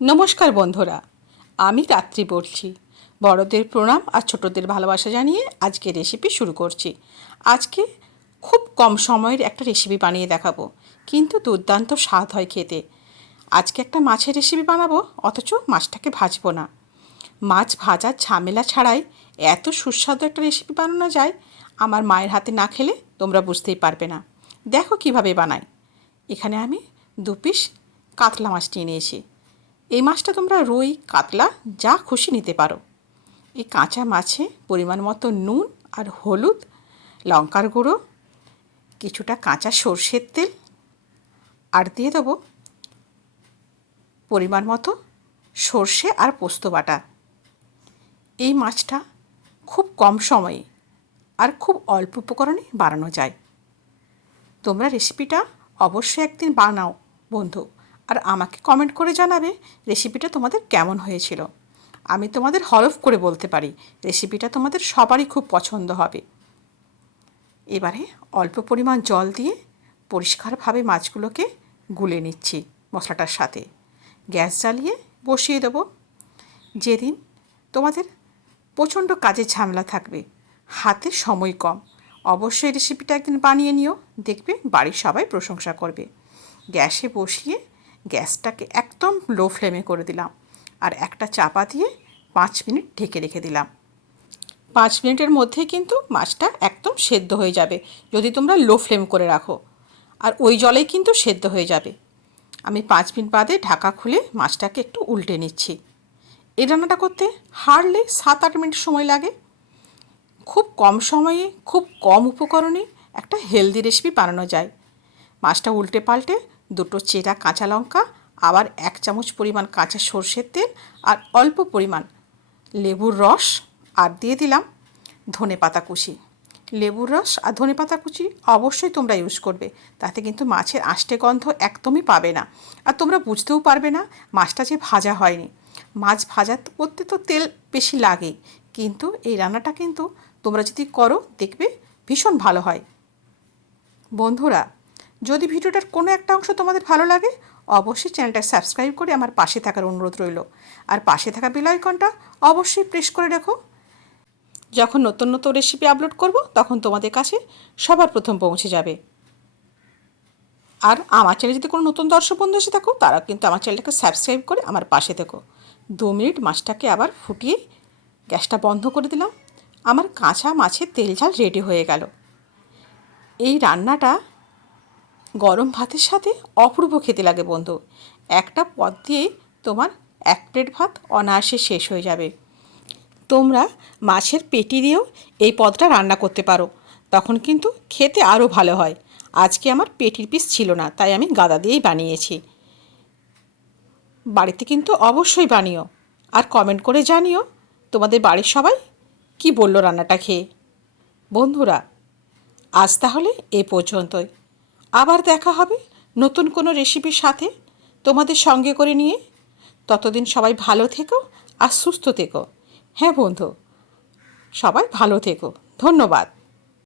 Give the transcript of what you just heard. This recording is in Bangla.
নমস্কার বন্ধুরা, আমি রাত্রি বলছি। বড়দের প্রণাম আর ছোটদের ভালোবাসা জানিয়ে আজকে রেসিপি শুরু করছি। আজকে খুব কম সময়ের একটা রেসিপি বানিয়ে দেখাবো, কিন্তু দুর্দান্ত স্বাদ হয় খেতে। আজকে একটা মাছের রেসিপি বানাবো, অথচ মাছটাকে ভাজবো না। মাছ ভাজার ঝামেলা ছাড়াই এত সুস্বাদু একটা রেসিপি বানানো যায়, আমার মায়ের হাতে না খেলে তোমরা বুঝতেই পারবে না। দেখো কিভাবে বানাই। এখানে আমি 2 পিস কাতলা মাছ নিয়ে নিয়েছি। এই মাছটা তোমরা রুই, কাতলা যা খুশি নিতে পারো। এই কাঁচা মাছে পরিমাণ মতো নুন আর হলুদ, লঙ্কার গুঁড়ো, কিছুটা কাঁচা সর্ষের তেল, আর দিয়ে দেবো পরিমাণ মতো সর্ষে আর পোস্ত বাটা। এই মাছটা খুব কম সময়ে আর খুব অল্প উপকরণে বানানো যায়। তোমরা রেসিপিটা অবশ্যই একদিন বানাও বন্ধু, আর আমাকে কমেন্ট করে জানাবে রেসিপিটা তোমাদের কেমন হয়েছিল। আমি তোমাদের হলফ করে বলতে পারি রেসিপিটা তোমাদের সবারই খুব পছন্দ হবে। এবারে অল্প পরিমাণ জল দিয়ে পরিষ্কারভাবে মাছগুলোকে গুলে নিচ্ছি মশলাটার সাথে। গ্যাস জ্বালিয়ে বসিয়ে দেবো। যেদিন তোমাদের প্রচণ্ড কাজের ঝামেলা থাকবে, হাতে সময় কম, অবশ্যই রেসিপিটা একদিন বানিয়ে নিও, দেখবে বাড়ির সবাই প্রশংসা করবে। গ্যাসে বসিয়ে গ্যাসটাকে একদম লো ফ্লেমে করে দিলাম, আর একটা চাপা দিয়ে 5 মিনিট ঢেকে রেখে দিলাম। 5 মিনিটের মধ্যেই কিন্তু মাছটা একদম সেদ্ধ হয়ে যাবে, যদি তোমরা লো ফ্লেম করে রাখো, আর ওই জলেই কিন্তু সেদ্ধ হয়ে যাবে। আমি 5 মিনিট বাদে ঢাকা খুলে মাছটাকে একটু উল্টে নিচ্ছি। এই রান্নাটা করতে হার্ডলি 7-8 মিনিট সময় লাগে। খুব কম সময়ে খুব কম উপকরণে একটা হেলদি রেসিপি বানানো যায়। মাছটা উল্টে পাল্টে 2টো চেরা কাঁচা লঙ্কা, আবার 1 চামচ পরিমাণ কাঁচা সর্ষের তেল আর অল্প পরিমাণ লেবুর রস, আর দিয়ে দিলাম ধনেপাতা কুচি। লেবুর রস আর ধনেপাতা কুচি অবশ্যই তোমরা ইউজ করবে, তাতে কিন্তু মাছের আষ্টে গন্ধ একদমই পাবে না, আর তোমরা বুঝতেও পারবে না মাছটা যে ভাজা হয়নি। মাছ ভাজা করতে তো তেল বেশি লাগেই, কিন্তু এই রান্নাটা কিন্তু তোমরা যদি করো দেখবে ভীষণ ভালো হয়। বন্ধুরা, যদি ভিডিওটার কোনো একটা অংশ তোমাদের ভালো লাগে, অবশ্যই চ্যানেলটা সাবস্ক্রাইব করে আমার পাশে থাকার অনুরোধ রইল, আর পাশে থাকা বেল আইকনটা অবশ্যই প্রেস করে রেখো। যখন নতুন নতুন রেসিপি আপলোড করব, তখন তোমাদের কাছে সবার প্রথম পৌঁছে যাবে। আর আমার চ্যানেলে যদি কোনো নতুন দর্শক বন্ধু এসে থাকো, তারা কিন্তু আমার চ্যানেলটাকে সাবস্ক্রাইব করে আমার পাশে থেকো। 2 মিনিট মাছটাকে আবার ফুটিয়ে গ্যাসটা বন্ধ করে দিলাম। আমার কাঁচা মাছের তেল ঝাল রেডি হয়ে গেল। এই রান্নাটা গরম ভাতের সাথে অপূর্ব খেতে লাগে বন্ধু। একটা পদ দিয়েই তোমার 1 প্লেট ভাত অনায়াসে শেষ হয়ে যাবে। তোমরা মাছের পেটি দিয়েও এই পদটা রান্না করতে পারো, তখন কিন্তু খেতে আরও ভালো হয়। আজকে আমার পেটির পিস ছিল না, তাই আমি গাদা দিয়েই বানিয়েছি। বাড়িতে কিন্তু অবশ্যই বানিও, আর কমেন্ট করে জানিও তোমাদের বাড়ির সবাই কি বলল রান্নাটা খেয়ে। বন্ধুরা, আজ তাহলে এ পর্যন্তই। আবার দেখা হবে নতুন কোনো রেসিপির সাথে তোমাদের সঙ্গে করে নিয়ে। ততদিন সবাই ভালো থেকো আর সুস্থ থেকো। হ্যাঁ বন্ধু, সবাই ভালো থেকো। ধন্যবাদ।